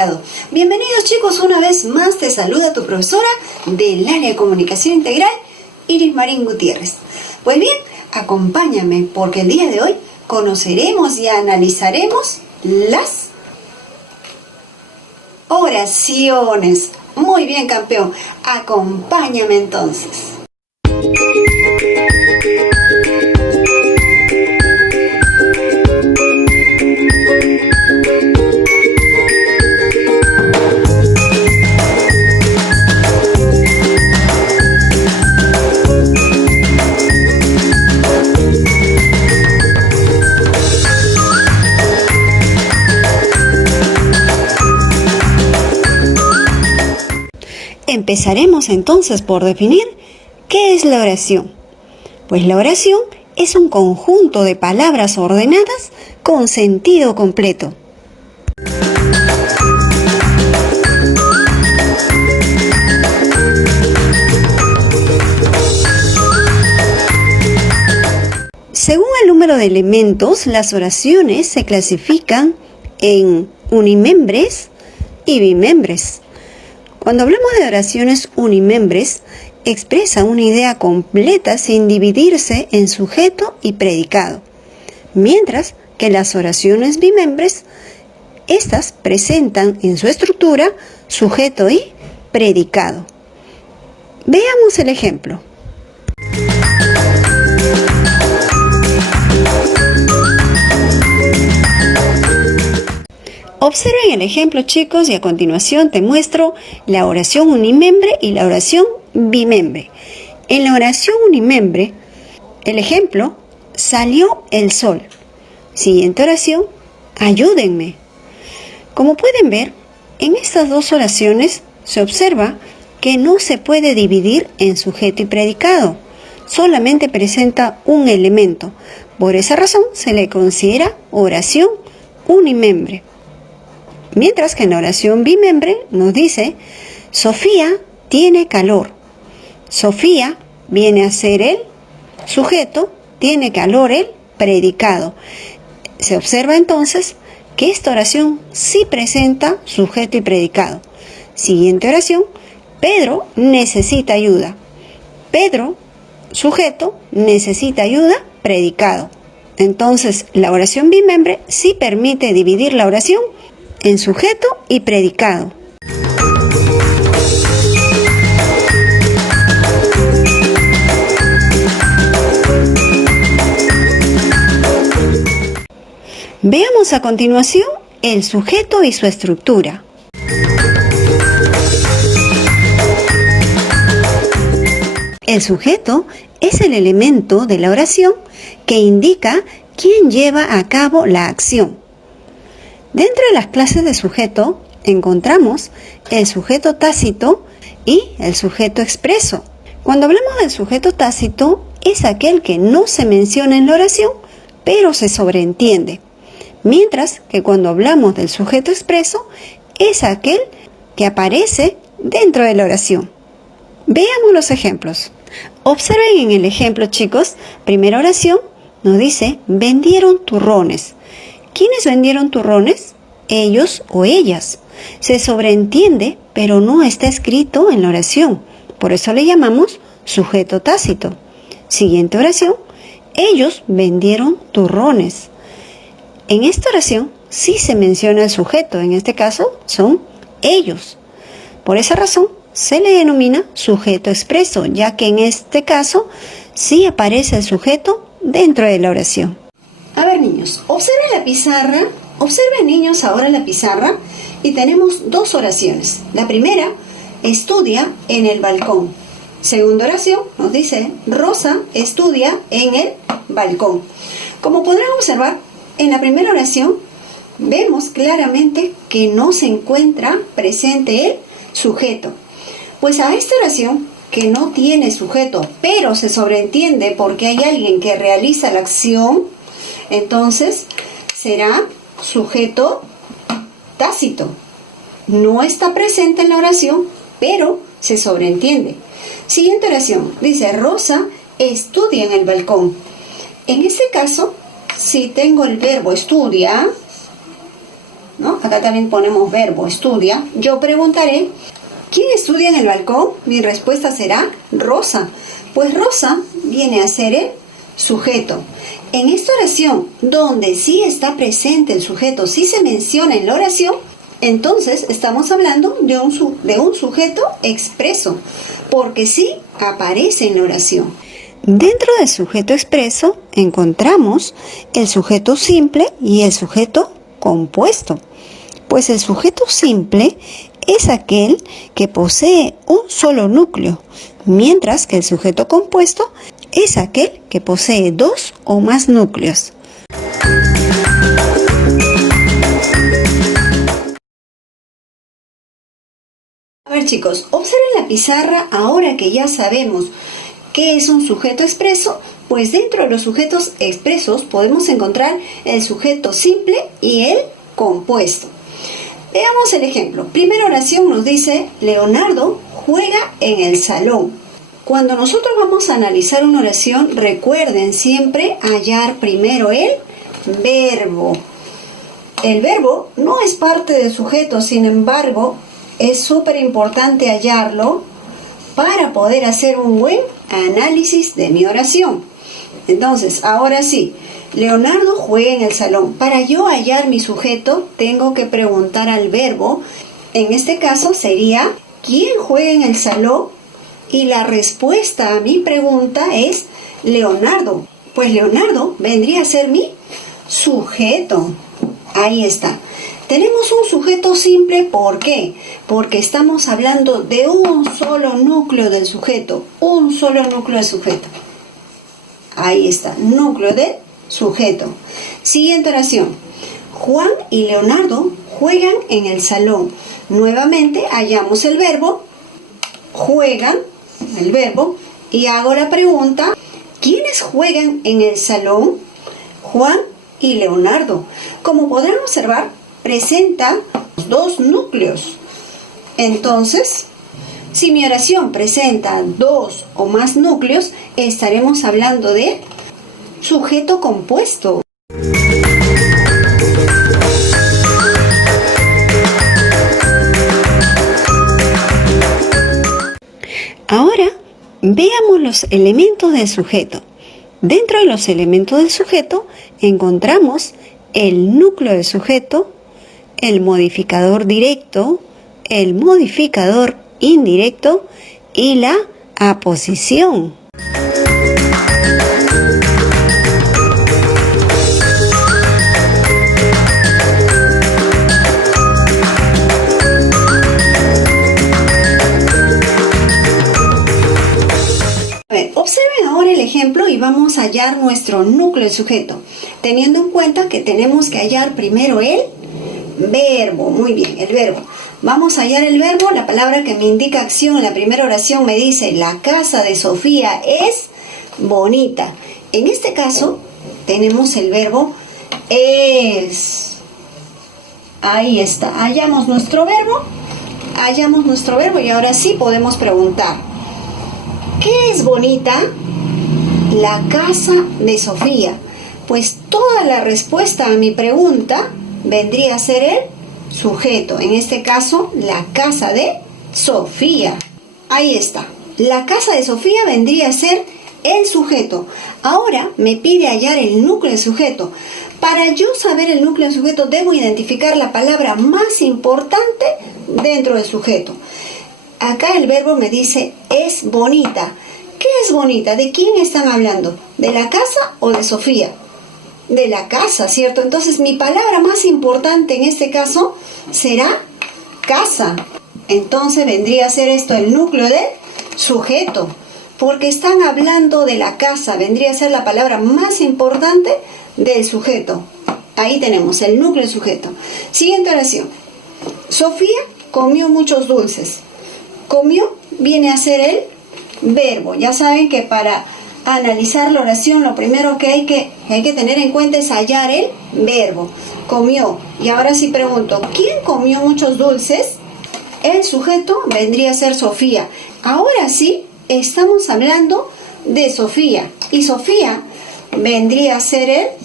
integrado. Bienvenidos chicos, una vez más te saluda tu profesora del área de comunicación integral, Iris Marín Gutiérrez. Pues bien, acompáñame porque el día de hoy conoceremos y analizaremos las oraciones. Muy bien, campeón, acompáñame entonces. Empezaremos entonces por definir qué es la oración. Pues la oración es un conjunto de palabras ordenadas con sentido completo. Según el número de elementos, las oraciones se clasifican en unimembres y bimembres. Cuando hablamos de oraciones unimembres, expresa una idea completa sin dividirse en sujeto y predicado, mientras que las oraciones bimembres, estas presentan en su estructura sujeto y predicado. Veamos el ejemplo. Observen el ejemplo, chicos, y a continuación te muestro la oración unimembre y la oración bimembre. En la oración unimembre, el ejemplo, salió el sol. Siguiente oración, ayúdenme. Como pueden ver, en estas dos oraciones se observa que no se puede dividir en sujeto y predicado. Solamente presenta un elemento. Por esa razón se le considera oración unimembre. Mientras que en la oración bimembre nos dice, Sofía tiene calor. Sofía viene a ser el sujeto, tiene calor el predicado. Se observa entonces que esta oración sí presenta sujeto y predicado. Siguiente oración, Pedro necesita ayuda. Pedro, sujeto, necesita ayuda, predicado. Entonces, la oración bimembre sí permite dividir la oración en sujeto y predicado. Veamos a continuación el sujeto y su estructura. El sujeto es el elemento de la oración que indica quién lleva a cabo la acción. Dentro de las clases de sujeto encontramos el sujeto tácito y el sujeto expreso. Cuando hablamos del sujeto tácito es aquel que no se menciona en la oración, pero se sobreentiende. Mientras que cuando hablamos del sujeto expreso es aquel que aparece dentro de la oración. Veamos los ejemplos. Observen en el ejemplo, chicos, primera oración nos dice, vendieron turrones. ¿Quiénes vendieron turrones? Ellos o ellas. Se sobreentiende, pero no está escrito en la oración. Por eso le llamamos sujeto tácito. Siguiente oración. Ellos vendieron turrones. En esta oración sí se menciona el sujeto. En este caso son ellos. Por esa razón se le denomina sujeto expreso, ya que en este caso sí aparece el sujeto dentro de la oración. A ver, niños, observen la pizarra. Observen, niños, ahora la pizarra y tenemos dos oraciones. La primera, estudia en el balcón. Segunda oración nos dice, Rosa estudia en el balcón. Como podrán observar, en la primera oración vemos claramente que no se encuentra presente el sujeto. Pues a esta oración, que no tiene sujeto, pero se sobreentiende porque hay alguien que realiza la acción, entonces será sujeto tácito. No está presente en la oración, pero se sobreentiende. Siguiente oración. Dice, Rosa estudia en el balcón. En este caso, si tengo el verbo estudia, ¿no? Acá también ponemos verbo, estudia. Yo preguntaré, ¿quién estudia en el balcón? Mi respuesta será Rosa. Pues Rosa viene a ser el sujeto. En esta oración, donde sí está presente el sujeto, sí se menciona en la oración, entonces estamos hablando de un sujeto expreso, porque sí aparece en la oración. Dentro del sujeto expreso encontramos el sujeto simple y el sujeto compuesto. Pues el sujeto simple es aquel que posee un solo núcleo, mientras que el sujeto compuesto es aquel que posee dos o más núcleos. A ver, chicos, observen la pizarra ahora que ya sabemos qué es un sujeto expreso. Pues dentro de los sujetos expresos podemos encontrar el sujeto simple y el compuesto. Veamos el ejemplo. Primera oración nos dice, Leonardo juega en el salón. Cuando nosotros vamos a analizar una oración, recuerden siempre hallar primero el verbo. El verbo no es parte del sujeto, sin embargo, es súper importante hallarlo para poder hacer un buen análisis de mi oración. Entonces, ahora sí, Leonardo juega en el salón. Para yo hallar mi sujeto, tengo que preguntar al verbo. En este caso sería, ¿quién juega en el salón? Y la respuesta a mi pregunta es Leonardo. Pues Leonardo vendría a ser mi sujeto. Ahí está. Tenemos un sujeto simple, ¿por qué? Porque estamos hablando de un solo núcleo del sujeto. Un solo núcleo del sujeto. Ahí está, núcleo del sujeto. Siguiente oración. Juan y Leonardo juegan en el salón. Nuevamente hallamos el verbo, juegan, el verbo, y hago la pregunta, ¿quiénes juegan en el salón? Juan y Leonardo. Como podrán observar, presenta dos núcleos. Entonces, si mi oración presenta dos o más núcleos, estaremos hablando de sujeto compuesto. Ahora veamos los elementos del sujeto. Dentro de los elementos del sujeto encontramos el núcleo del sujeto, el modificador directo, el modificador indirecto y la aposición. Observen ahora el ejemplo y vamos a hallar nuestro núcleo del sujeto, teniendo en cuenta que tenemos que hallar primero el verbo. Muy bien, el verbo. Vamos a hallar el verbo, la palabra que me indica acción. En la primera oración me dice, la casa de Sofía es bonita. En este caso, tenemos el verbo es. Ahí está, hallamos nuestro verbo y ahora sí podemos preguntar, ¿qué es bonita? La casa de Sofía. Pues toda la respuesta a mi pregunta vendría a ser el sujeto. En este caso, la casa de Sofía. Ahí está. La casa de Sofía vendría a ser el sujeto. Ahora me pide hallar el núcleo del sujeto. Para yo saber el núcleo del sujeto, debo identificar la palabra más importante dentro del sujeto. Acá el verbo me dice, es bonita. ¿Qué es bonita? ¿De quién están hablando? ¿De la casa o de Sofía? De la casa, ¿cierto? Entonces mi palabra más importante en este caso será casa. Entonces vendría a ser esto el núcleo del sujeto, porque están hablando de la casa, vendría a ser la palabra más importante del sujeto. Ahí tenemos el núcleo del sujeto. Siguiente oración. Sofía comió muchos dulces. Comió viene a ser el verbo. Ya saben que para analizar la oración, lo primero que hay que tener en cuenta es hallar el verbo. Comió. Y ahora sí pregunto, ¿quién comió muchos dulces? El sujeto vendría a ser Sofía. Ahora sí, estamos hablando de Sofía. Y Sofía vendría a ser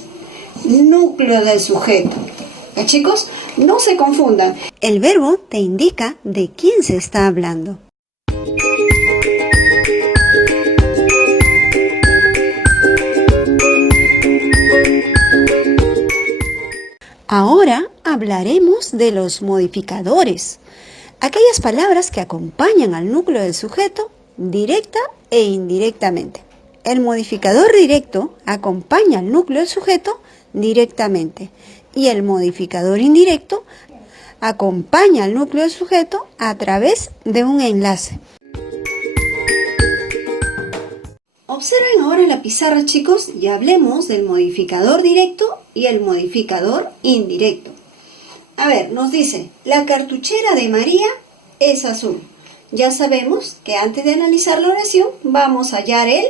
el núcleo del sujeto. ¿Ya, chicos? No se confundan. El verbo te indica de quién se está hablando. Ahora hablaremos de los modificadores, aquellas palabras que acompañan al núcleo del sujeto directa e indirectamente. El modificador directo acompaña al núcleo del sujeto directamente y el modificador indirecto acompaña al núcleo del sujeto a través de un enlace. Observen ahora la pizarra, chicos, y hablemos del modificador directo y el modificador indirecto. A ver, nos dice, la cartuchera de María es azul. Ya sabemos que antes de analizar la oración vamos a hallar el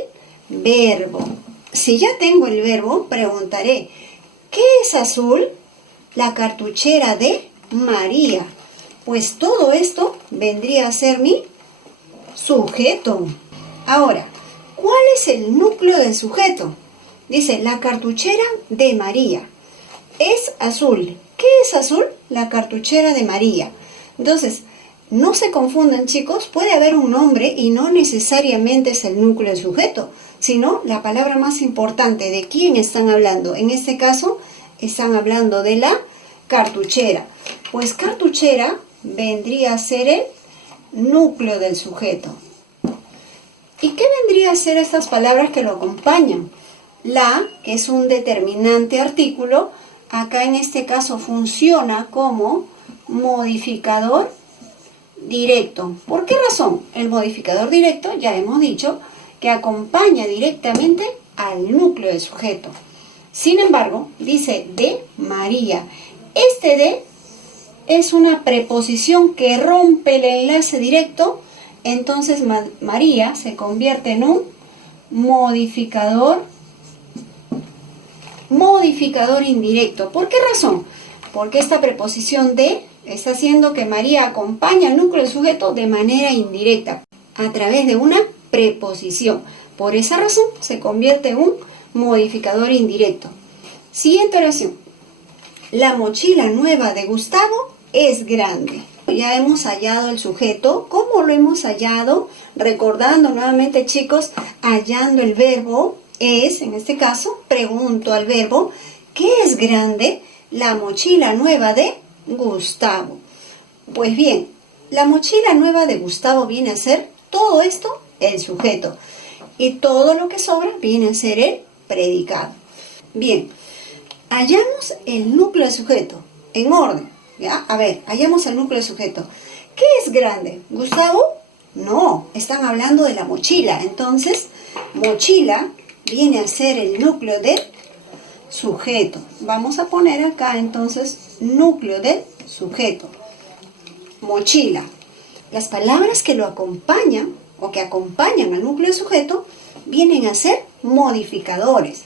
verbo. Si ya tengo el verbo, preguntaré, ¿qué es azul? La cartuchera de María. Pues todo esto vendría a ser mi sujeto. Ahora, ¿cuál es el núcleo del sujeto? Dice, la cartuchera de María es azul. ¿Qué es azul? La cartuchera de María. Entonces, no se confundan, chicos, puede haber un nombre y no necesariamente es el núcleo del sujeto, sino la palabra más importante, de quién están hablando. En este caso, están hablando de la cartuchera. Pues cartuchera vendría a ser el núcleo del sujeto. ¿Y qué vendría a ser estas palabras que lo acompañan? La, que es un determinante artículo, acá en este caso funciona como modificador directo. ¿Por qué razón? El modificador directo, ya hemos dicho, que acompaña directamente al núcleo del sujeto. Sin embargo, dice de María. Este de es una preposición que rompe el enlace directo, entonces María se convierte en un modificador indirecto. ¿Por qué razón? Porque esta preposición de está haciendo que María acompañe al núcleo del sujeto de manera indirecta, a través de una preposición. Por esa razón se convierte en un modificador indirecto. Siguiente oración. La mochila nueva de Gustavo es grande. Ya hemos hallado el sujeto. ¿Cómo lo hemos hallado? Recordando nuevamente, chicos, hallando el verbo es, en este caso, pregunto al verbo, ¿qué es grande? La mochila nueva de Gustavo. Pues bien, la mochila nueva de Gustavo viene a ser todo esto, el sujeto. Y todo lo que sobra viene a ser el predicado. Bien, hallamos el núcleo del sujeto en orden. ¿Ya? A ver, hallamos el núcleo del sujeto. ¿Qué es grande? ¿Gustavo? No, están hablando de la mochila. Entonces, mochila viene a ser el núcleo del sujeto. Vamos a poner acá entonces núcleo del sujeto. Mochila. Las palabras que lo acompañan o que acompañan al núcleo del sujeto vienen a ser modificadores.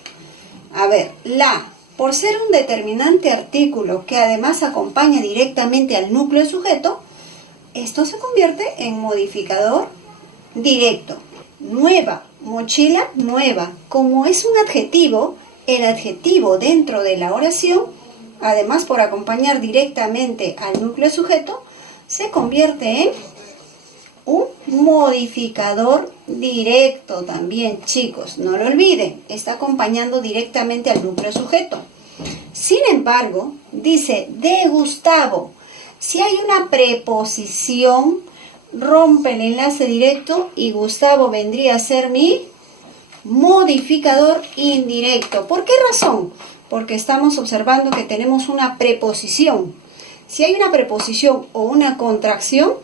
A ver, la, por ser un determinante artículo que además acompaña directamente al núcleo del sujeto, esto se convierte en modificador directo. Nueva, mochila nueva. Como es un adjetivo, el adjetivo dentro de la oración, además por acompañar directamente al núcleo sujeto, se convierte en un modificador directo también, chicos. No lo olviden, está acompañando directamente al núcleo sujeto. Sin embargo, dice de Gustavo. Si hay una preposición, rompe el enlace directo y Gustavo vendría a ser mi modificador indirecto. ¿Por qué razón? Porque estamos observando que tenemos una preposición. Si hay una preposición o una contracción,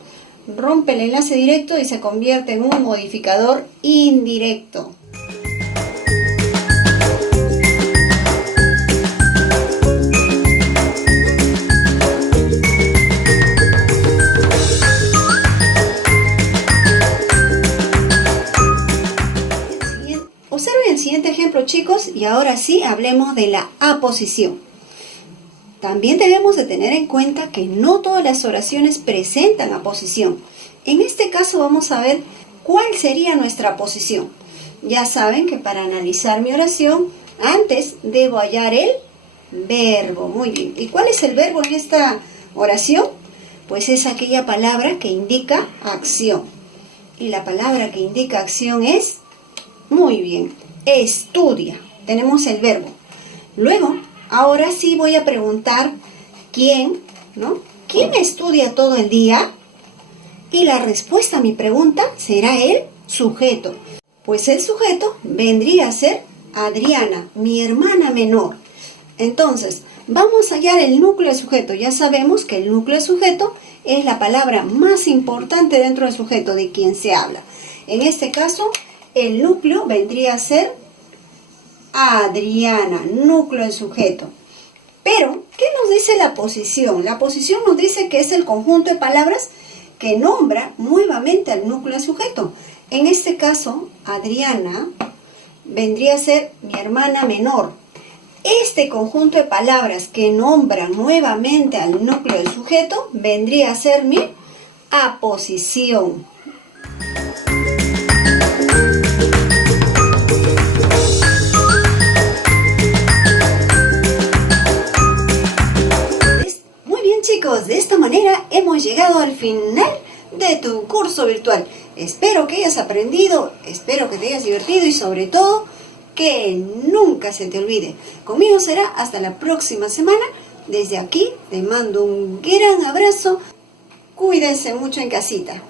rompe el enlace directo y se convierte en un modificador indirecto. Observen el siguiente ejemplo, chicos, y ahora sí hablemos de la aposición. También debemos de tener en cuenta que no todas las oraciones presentan aposición. En este caso vamos a ver cuál sería nuestra aposición. Ya saben que para analizar mi oración, antes debo hallar el Verbo, muy bien. ¿Y cuál es el verbo en esta oración? Pues es aquella palabra que indica acción. Y la palabra que indica acción es, muy bien, estudia. Tenemos el verbo. Luego, ahora sí voy a preguntar quién, ¿no? ¿Quién estudia todo el día? Y la respuesta a mi pregunta será el sujeto. Pues el sujeto vendría a ser Adriana, mi hermana menor. Entonces, vamos a hallar el núcleo del sujeto. Ya sabemos que el núcleo del sujeto es la palabra más importante dentro del sujeto de quien se habla. En este caso, el núcleo vendría a ser Adriana, núcleo del sujeto. Pero, ¿qué nos dice la posición? La posición nos dice que es el conjunto de palabras que nombra nuevamente al núcleo del sujeto. En este caso, Adriana vendría a ser mi hermana menor. Este conjunto de palabras que nombran nuevamente al núcleo del sujeto vendría a ser mi aposición. Muy bien, chicos, de esta manera hemos llegado al final de tu curso virtual. Espero que hayas aprendido, espero que te hayas divertido y sobre todo que nunca se te olvide. Conmigo será hasta la próxima semana. Desde aquí te mando un gran abrazo. Cuídense mucho en casita.